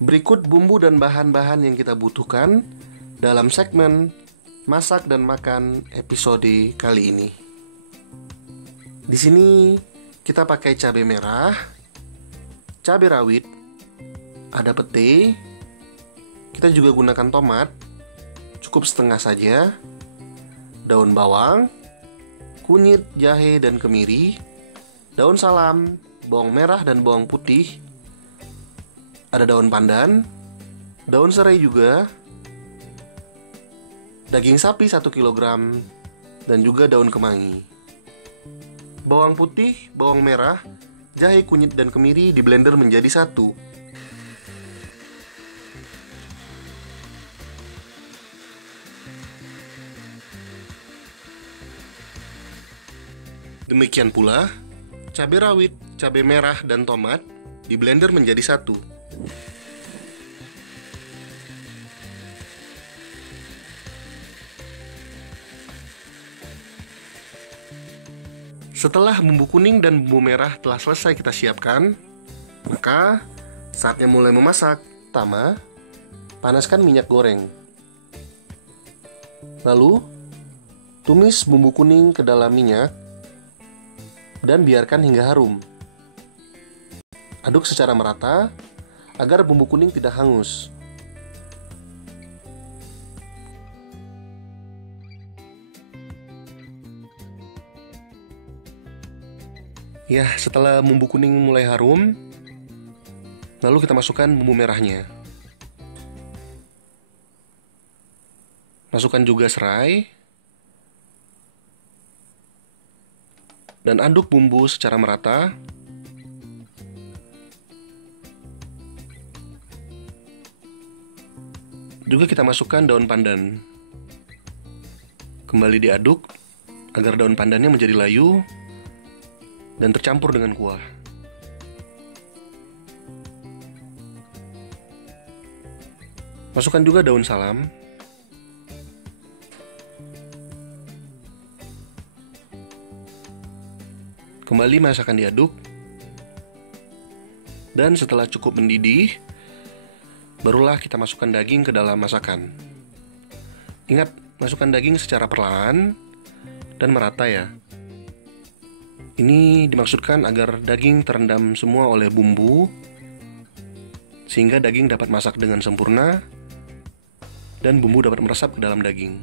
Berikut bumbu dan bahan-bahan yang kita butuhkan dalam segmen Masak dan Makan episode kali ini. Di sini kita pakai cabai merah, cabai rawit, ada pete, kita juga gunakan tomat, cukup setengah saja, daun bawang, kunyit, jahe, dan kemiri, daun salam, bawang merah dan bawang putih, ada daun pandan, daun serai juga, daging sapi 1 kg, dan juga daun kemangi. Bawang putih, bawang merah, jahe, kunyit, dan kemiri di blender menjadi satu. Demikian pula, cabai rawit, cabai merah, dan tomat di blender menjadi satu. Setelah bumbu kuning dan bumbu merah telah selesai kita siapkan, maka saatnya mulai memasak. Pertama, panaskan minyak goreng. Lalu, tumis bumbu kuning ke dalam minyak dan biarkan hingga harum. Aduk secara merata agar bumbu kuning tidak hangus. Ya, setelah bumbu kuning mulai harum, lalu kita masukkan bumbu merahnya. Masukkan juga serai dan aduk bumbu secara merata. Juga kita masukkan daun pandan. Kembali diaduk agar daun pandannya menjadi layu dan tercampur dengan kuah. Masukkan juga daun salam. Kembali masakan diaduk. Dan setelah cukup mendidih, barulah kita masukkan daging ke dalam masakan. Ingat, masukkan daging secara perlahan dan merata ya. Ini dimaksudkan agar daging terendam semua oleh bumbu, sehingga daging dapat masak dengan sempurna dan bumbu dapat meresap ke dalam daging.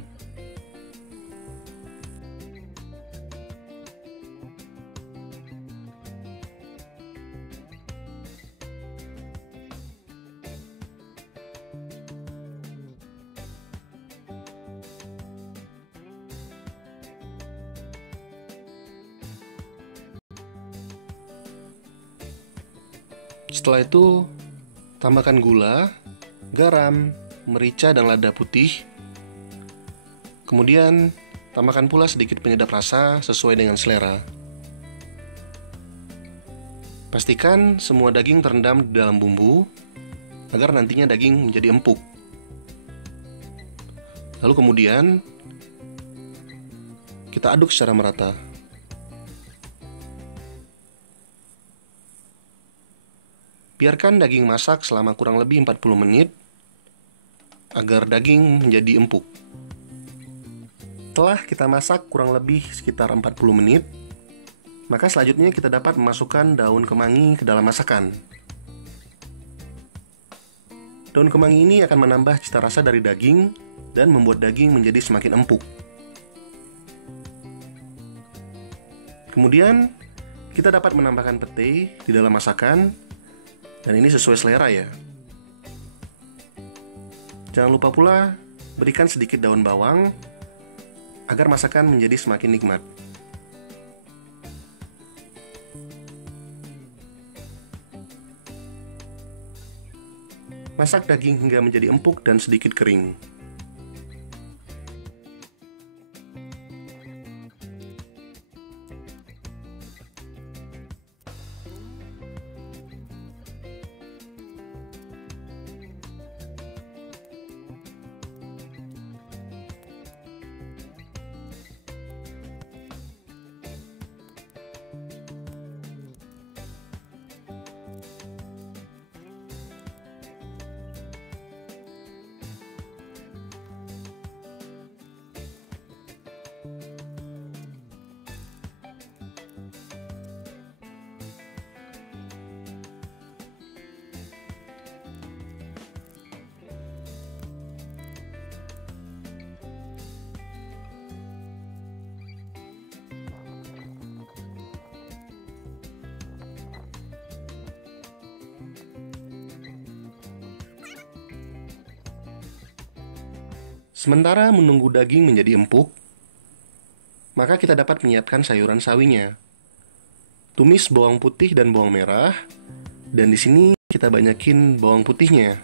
Setelah itu, tambahkan gula, garam, merica, dan lada putih. Kemudian, tambahkan pula sedikit penyedap rasa sesuai dengan selera. Pastikan semua daging terendam di dalam bumbu, agar nantinya daging menjadi empuk. Lalu kemudian, kita aduk secara merata. Biarkan daging masak selama kurang lebih 40 menit agar daging menjadi empuk. Setelah kita masak kurang lebih sekitar 40 menit, maka selanjutnya kita dapat memasukkan daun kemangi ke dalam masakan. Daun kemangi ini akan menambah cita rasa dari daging dan membuat daging menjadi semakin empuk. Kemudian, kita dapat menambahkan pete di dalam masakan. Dan ini sesuai selera ya. Jangan lupa pula berikan sedikit daun bawang agar masakan menjadi semakin nikmat. Masak daging hingga menjadi empuk dan sedikit kering. Sementara menunggu daging menjadi empuk, maka kita dapat menyiapkan sayuran sawinya. Tumis bawang putih dan bawang merah, dan di sini kita banyakin bawang putihnya.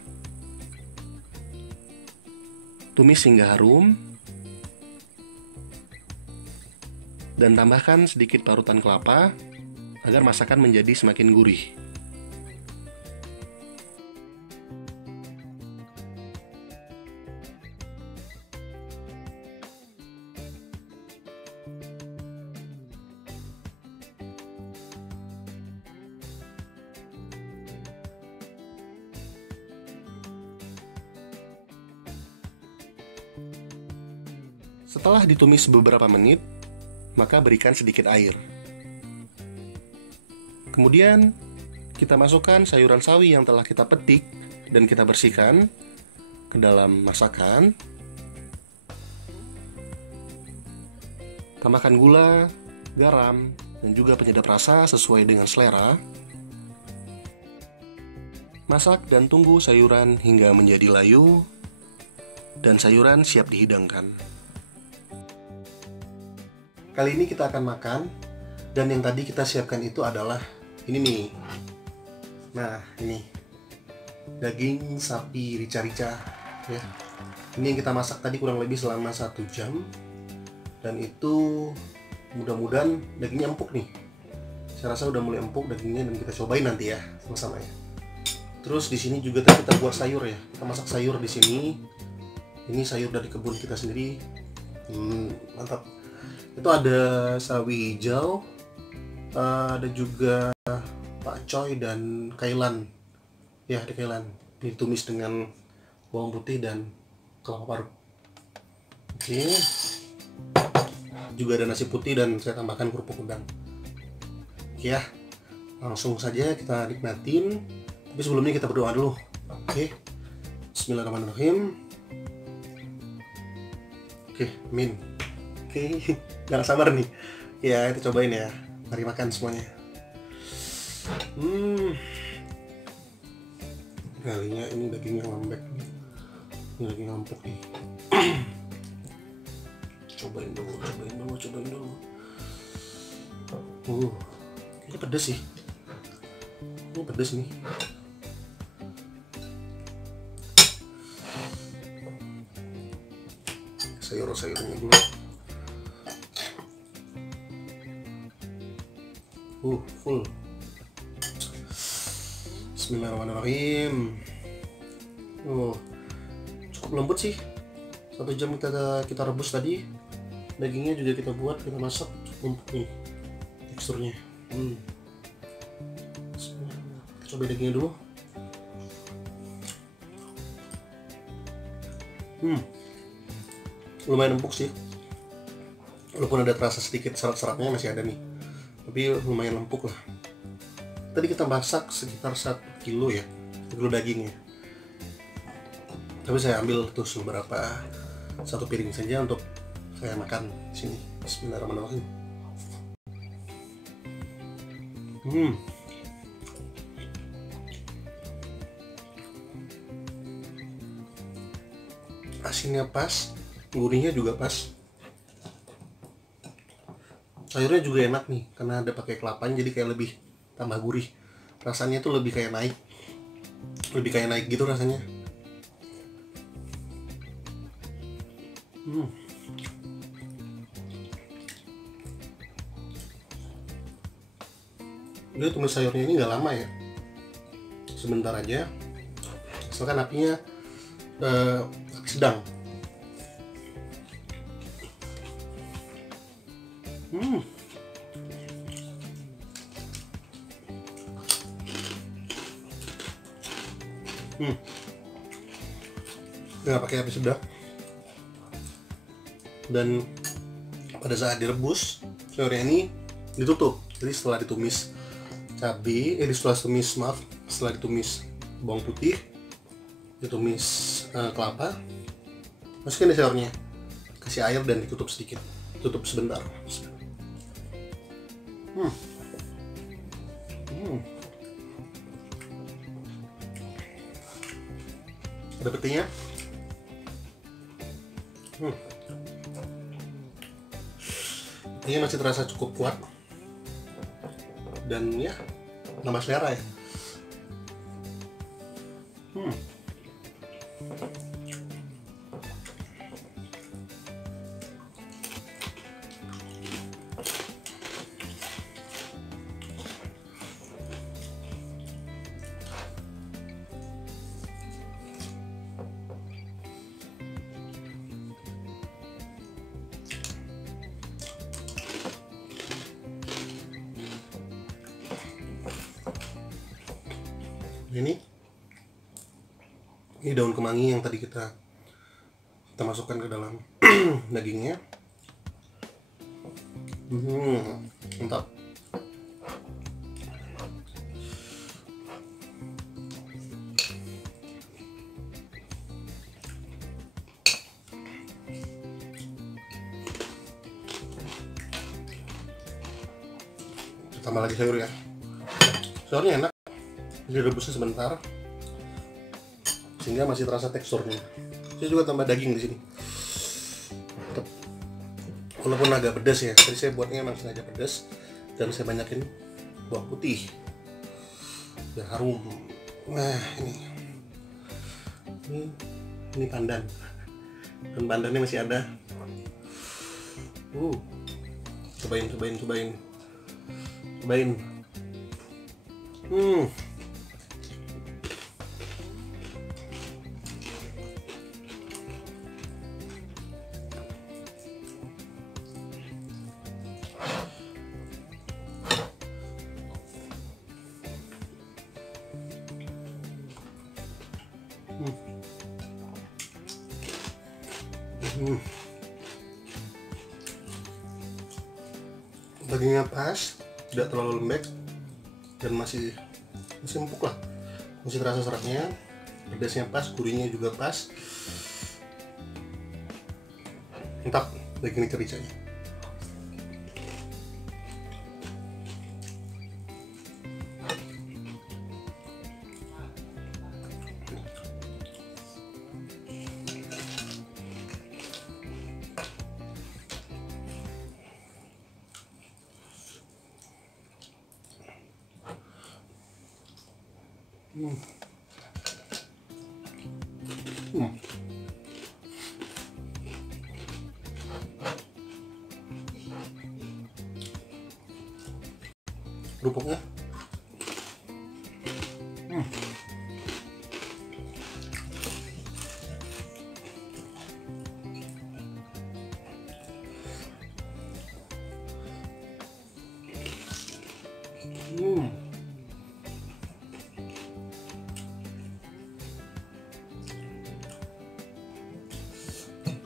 Tumis hingga harum, dan tambahkan sedikit parutan kelapa agar masakan menjadi semakin gurih. Setelah ditumis beberapa menit, maka berikan sedikit air. Kemudian, kita masukkan sayuran sawi yang telah kita petik dan kita bersihkan ke dalam masakan. Tambahkan gula, garam, dan juga penyedap rasa sesuai dengan selera. Masak dan tunggu sayuran hingga menjadi layu, dan sayuran siap dihidangkan. Kali ini kita akan makan, dan yang tadi kita siapkan itu adalah ini nih. Nah, ini daging sapi rica-rica ya. Ini yang kita masak tadi kurang lebih selama 1 jam, dan itu mudah-mudahan dagingnya empuk nih. Saya rasa udah mulai empuk dagingnya, dan kita cobain nanti ya sama-sama ya. Terus di sini juga tadi kita buat sayur ya. Kita masak sayur di sini. Ini sayur dari kebun kita sendiri. Mantap. Itu ada sawi hijau, ada juga pakcoy dan kailan. Ya, ada kailan. Ditumis dengan bawang putih dan kelapa parut. Oke. Juga ada nasi putih dan saya tambahkan kerupuk udang. Oke ya. Langsung saja kita nikmatin. Tapi sebelumnya kita berdoa dulu. Oke. Bismillahirrahmanirrahim. Oke, amin. Oke, gak sabar nih. Ya, kita cobain ya. Mari makan semuanya. Kalinya ini dagingnya lembek nih. Ini daging empuk nih. Cobain dulu. Ini pedes sih. Ini pedes nih. Sayur-sayurnya dulu. Full. Bismillahirrahmanirrahim. Cukup lembut sih. 1 jam kita rebus tadi. Dagingnya juga kita masak cukup empuk nih teksturnya. Kita coba dagingnya dulu. Lumayan empuk sih. Walaupun ada terasa sedikit serat-seratnya masih ada nih. Tapi lumayan empuk lah. Tadi kita masak sekitar 1 kilo ya, 1 kilo dagingnya. Tapi saya ambil tuh beberapa, 1 piring saja untuk saya makan di sini. Bismillahirrahmanirrahim. Asinnya pas, gurihnya juga pas. Sayurnya juga enak nih, karena ada pakai kelapanya jadi kayak lebih tambah gurih. Rasanya tuh lebih kayak naik gitu rasanya. Udah, tumis sayurnya ini nggak lama ya, sebentar aja, asalkan apinya api sedang. Nggak pakai api sedang. Dan pada saat direbus sayurnya ini ditutup. Jadi setelah ditumis setelah ditumis bawang putih, ditumis kelapa, masukin di sayurnya, kasih air dan ditutup sedikit, tutup sebentar. Ada petinya. Ini masih terasa cukup kuat dan ya nambah selera ya. Ini daun kemangi yang tadi kita masukkan ke dalam dagingnya. Mantap. Tambah lagi sayur ya. Sayurnya enak, direbusnya sebentar sehingga masih terasa teksturnya. Saya juga tambah daging di sini. Walaupun agak pedas ya, tadi saya buatnya memang sengaja pedas dan saya banyakin bawang putih biar harum. Nah ini pandan, dan pandannya masih ada. Cobain. Dagingnya pas, tidak terlalu lembek dan masih empuk lah, masih terasa seratnya, pedasnya pas, gurihnya juga pas. Mantap daging rica-ricanya. Kerupuknya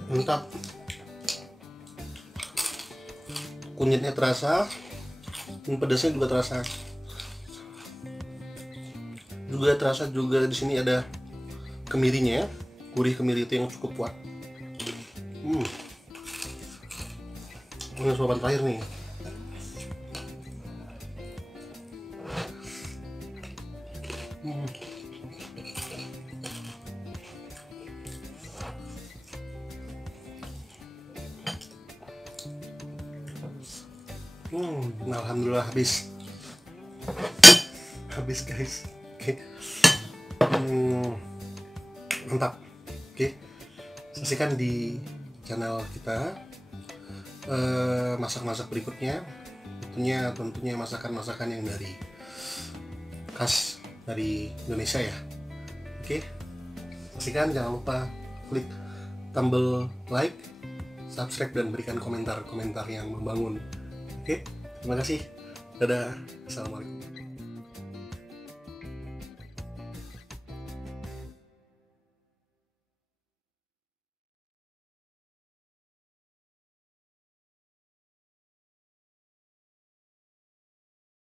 mantap. Kunyitnya terasa, pedasnya juga terasa. Juga di sini ada kemirinya ya, gurih kemiri itu yang cukup kuat. Ini suapan terakhir nih. Alhamdulillah habis guys. Oke. Mantap. Oke. Saksikan di channel kita masak-masak berikutnya. Tentunya masakan-masakan yang khas dari Indonesia ya. Oke. Saksikan, jangan lupa klik tombol like, subscribe, dan berikan komentar-komentar yang membangun. Oke, terima kasih. Dadah. Assalamualaikum.